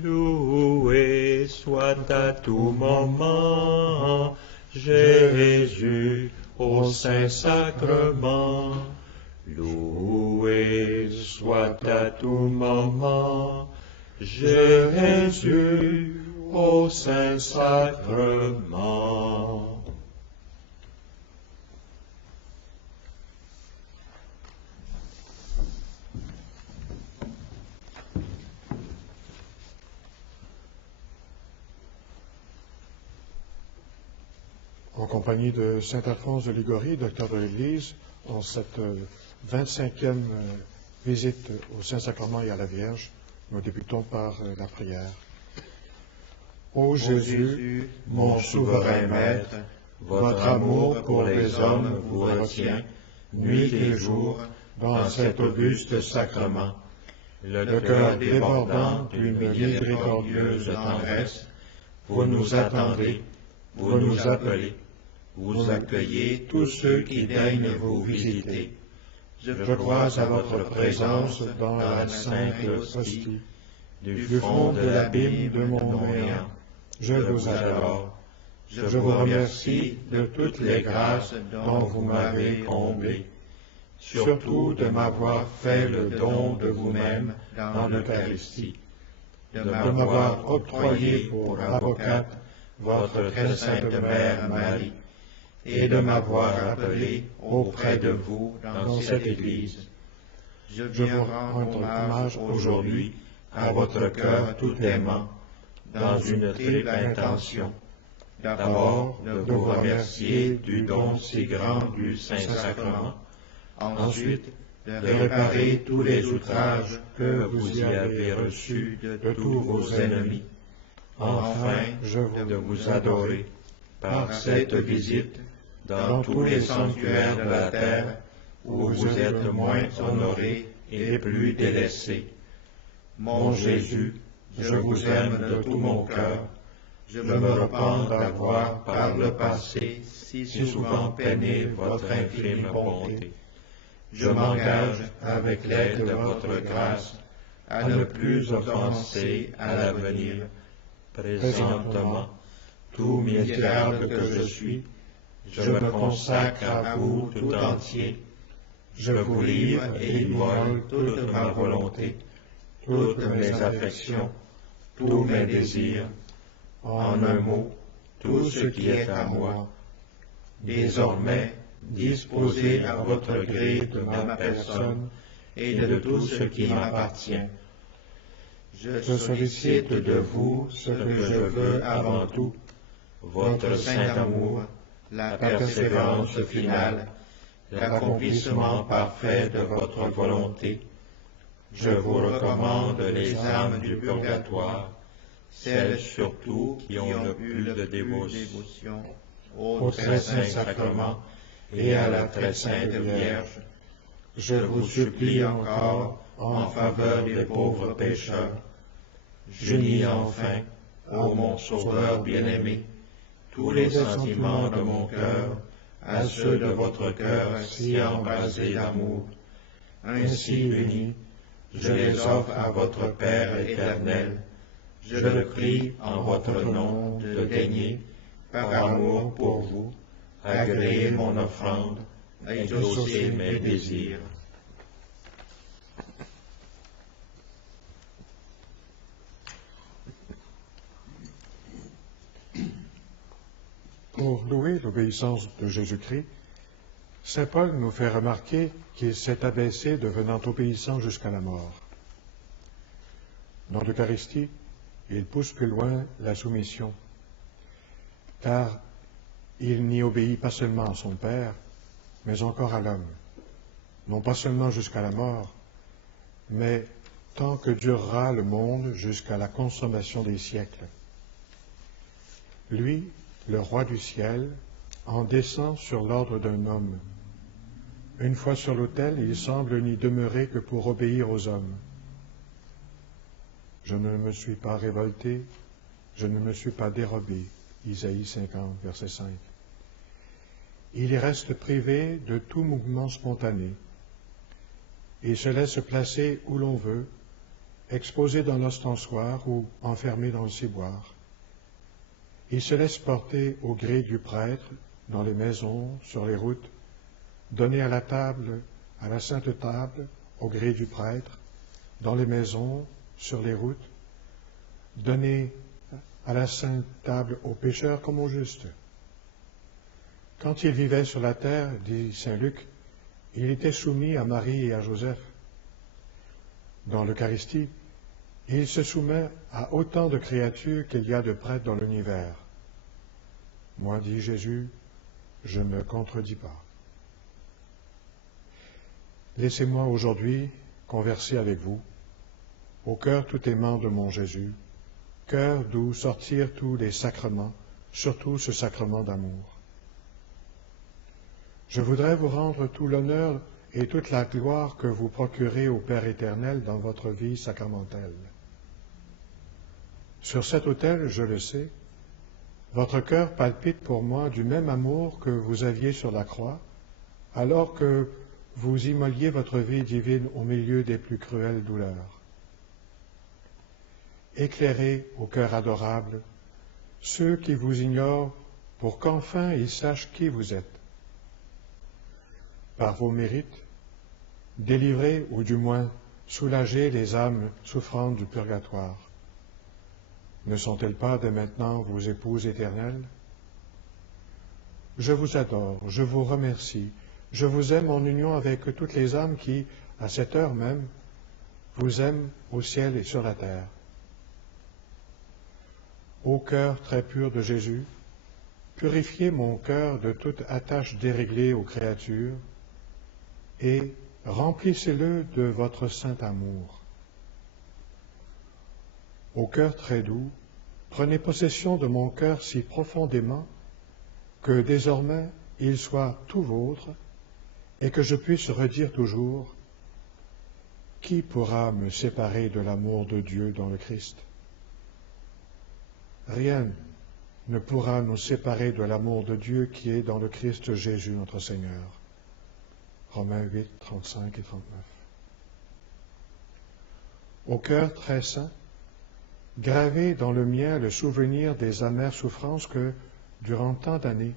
Loué soit à tout moment Jésus au Saint-Sacrement. Loué soit à tout moment Jésus au Saint-Sacrement. En compagnie de saint Alphonse de Liguori, docteur de l'Église, en cette 25e visite au Saint-Sacrement et à la Vierge, nous débutons par la prière. Ô Jésus, mon souverain Maître, votre amour pour les hommes vous retient, nuit et jour, dans cet auguste sacrement. Le cœur débordant d'une miséricordieuse tendresse, vous nous attendez, vous nous appelez, vous accueillez tous ceux qui daignent vous visiter. Je crois à votre présence dans la sainte hostie, du fond de l'abîme de mon néant. Je vous adore. Je vous remercie de toutes les grâces dont vous m'avez comblé, surtout de m'avoir fait le don de vous-même dans l'Eucharistie, de m'avoir octroyé pour avocate votre très sainte Mère Marie, et de m'avoir appelé auprès de vous dans cette Église. Je viens rendre hommage aujourd'hui à votre cœur tout aimant, dans une triple intention. D'abord, de vous remercier du don si grand du Saint-Sacrement. Ensuite, de réparer tous les outrages que vous y avez reçus de tous vos ennemis. Enfin, de vous adorer par cette visite dans tous les sanctuaires de la terre où vous êtes moins honorés et plus délaissés. Mon Jésus, je vous aime de tout mon cœur. Je me repens d'avoir par le passé si souvent peiné votre infime bonté. Je m'engage, avec l'aide de votre grâce, à ne plus offenser à l'avenir. Présentement, tout misérable que je suis, je me consacre à vous tout entier. Je vous livre et immole toute ma volonté, toutes mes affections, tous mes désirs, en un mot, tout ce qui est à moi. Désormais, disposez à votre gré de ma personne et de tout ce qui m'appartient. Je sollicite de vous ce que je veux avant tout, votre saint amour, la persévérance finale, l'accomplissement parfait de votre volonté. Je vous recommande les âmes du purgatoire, celles surtout qui ont le plus de dévotion au très saint sacrement et à la très sainte Vierge. Je vous supplie encore en faveur des pauvres pécheurs. J'unis enfin, ô mon Sauveur bien-aimé, tous les sentiments de mon cœur à ceux de votre cœur si embrasé d'amour. Ainsi unis, je les offre à votre Père éternel. Je le prie en votre nom de daigner, par amour pour vous, agréer mon offrande, exaucer mes désirs. Pour louer l'obéissance de Jésus-Christ, saint Paul nous fait remarquer qu'il s'est abaissé devenant obéissant jusqu'à la mort. Dans l'Eucharistie, il pousse plus loin la soumission, car il n'y obéit pas seulement à son Père, mais encore à l'homme, non pas seulement jusqu'à la mort, mais tant que durera le monde jusqu'à la consommation des siècles. Lui, le roi du ciel, en descend sur l'ordre d'un homme. Une fois sur l'autel, il semble n'y demeurer que pour obéir aux hommes. Je ne me suis pas révolté, je ne me suis pas dérobé. Isaïe 50, verset 5. Il y reste privé de tout mouvement spontané et se laisse placer où l'on veut, exposés dans l'ostensoir ou enfermés dans le ciboire. Ils se laissent porter au gré du prêtre, dans les maisons, sur les routes, donnés à la table, à la sainte table, au gré du prêtre, dans les maisons, sur les routes, donnés à la sainte table aux pécheurs comme aux justes. Quand il vivait sur la terre, dit saint Luc, il était soumis à Marie et à Joseph. Dans l'Eucharistie, il se soumet à autant de créatures qu'il y a de prêtres dans l'univers. Moi, dit Jésus, je ne me contredis pas. Laissez-moi aujourd'hui converser avec vous, au cœur tout aimant de mon Jésus, cœur d'où sortir tous les sacrements, surtout ce sacrement d'amour. Je voudrais vous rendre tout l'honneur et toute la gloire que vous procurez au Père éternel dans votre vie sacramentelle. Sur cet autel, je le sais, votre cœur palpite pour moi du même amour que vous aviez sur la croix, alors que vous immoliez votre vie divine au milieu des plus cruelles douleurs. Éclairez au cœur adorable ceux qui vous ignorent pour qu'enfin ils sachent qui vous êtes. Par vos mérites, délivrez ou du moins soulagez les âmes souffrantes du purgatoire. Ne sont-elles pas dès maintenant vos épouses éternelles? Je vous adore, je vous remercie, je vous aime en union avec toutes les âmes qui, à cette heure même, vous aiment au ciel et sur la terre. Ô cœur très pur de Jésus, purifiez mon cœur de toute attache déréglée aux créatures et remplissez-le de votre saint amour. Ô cœur très doux, prenez possession de mon cœur si profondément que désormais il soit tout vôtre et que je puisse redire toujours « Qui pourra me séparer de l'amour de Dieu dans le Christ ?» Rien ne pourra nous séparer de l'amour de Dieu qui est dans le Christ Jésus notre Seigneur. Romains 8, 35 et 39. Au cœur très saint, gravez dans le mien le souvenir des amères souffrances que, durant tant d'années,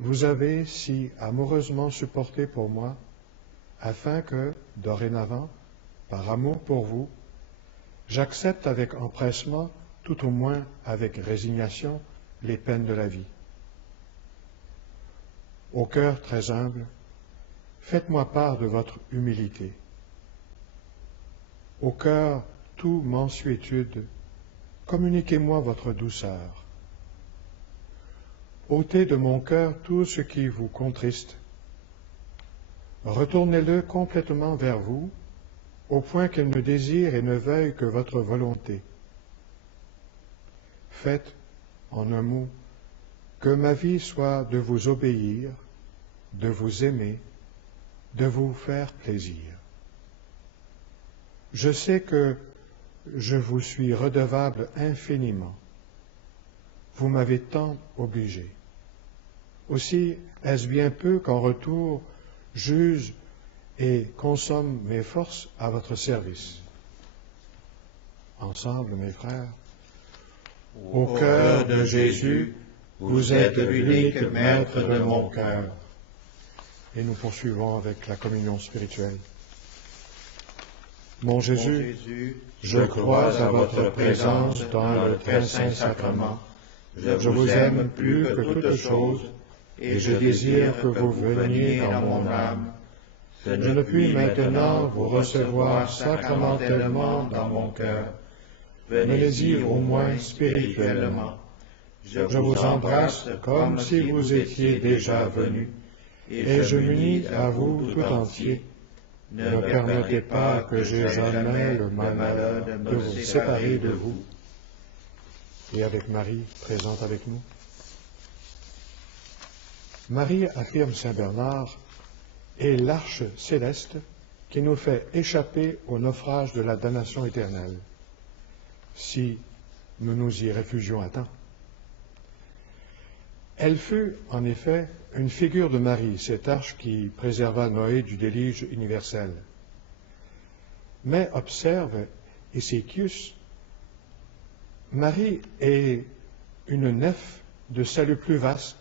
vous avez si amoureusement supportées pour moi, afin que, dorénavant, par amour pour vous, j'accepte avec empressement, tout au moins avec résignation, les peines de la vie. Au cœur très humble, faites-moi part de votre humilité. Au cœur tout mansuétude, communiquez-moi votre douceur. ôtez de mon cœur tout ce qui vous contriste. Retournez-le complètement vers vous, au point qu'il ne désire et ne veuille que votre volonté. Faites, en un mot, que ma vie soit de vous obéir, de vous aimer, de vous faire plaisir. Je sais que je vous suis redevable infiniment. Vous m'avez tant obligé. Aussi, est-ce bien peu qu'en retour, j'use et consomme mes forces à votre service. Ensemble, mes frères, au cœur de Jésus, vous êtes l'unique maître de mon cœur. Et nous poursuivons avec la communion spirituelle. Mon Jésus, je crois à votre présence dans le très saint sacrement. Je vous aime plus que toute chose, et je désire que vous veniez dans mon âme. Je ne puis maintenant vous recevoir sacramentellement dans mon cœur. Venez-y au moins spirituellement. Je vous embrasse comme si vous étiez déjà venu, et je m'unis à vous tout entier. Ne permettez pas que j'aie jamais le malheur de vous séparer de vous. Et avec Marie, présente avec nous. Marie, affirme saint Bernard, est l'arche céleste qui nous fait échapper au naufrage de la damnation éternelle, si nous nous y réfugions à temps. Elle fut, en effet, une figure de Marie, cette arche qui préserva Noé du déluge universel. Mais observe, Hesychius, Marie est une nef de salut plus vaste,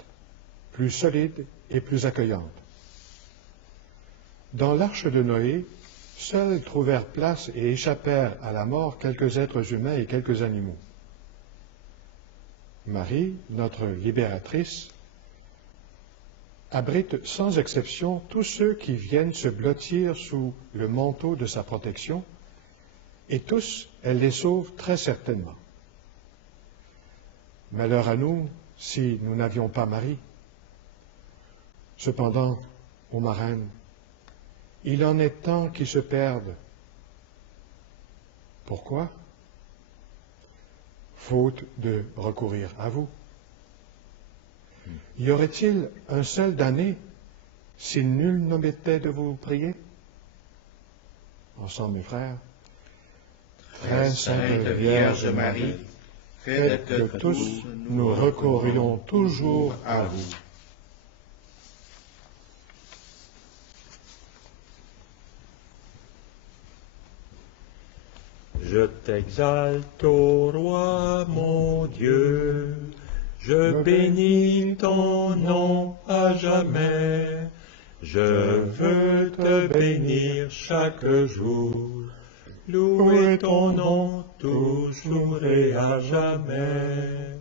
plus solide et plus accueillante. Dans l'arche de Noé, seuls trouvèrent place et échappèrent à la mort quelques êtres humains et quelques animaux. Marie, notre libératrice, abrite sans exception tous ceux qui viennent se blottir sous le manteau de sa protection, et tous, elle les sauve très certainement. Malheur à nous si nous n'avions pas Marie. Cependant, ô ma reine, il en est tant qui se perdent. Pourquoi? Faute de recourir à vous. Y aurait-il un seul damné si nul n'omettait de vous prier? Ensemble, mes frères. Très sainte Vierge Marie, faites que tous nous recourions toujours à vous. Je t'exalte, ô roi mon Dieu, je bénis ton nom à jamais. Je veux te bénir chaque jour, louer ton nom toujours et à jamais.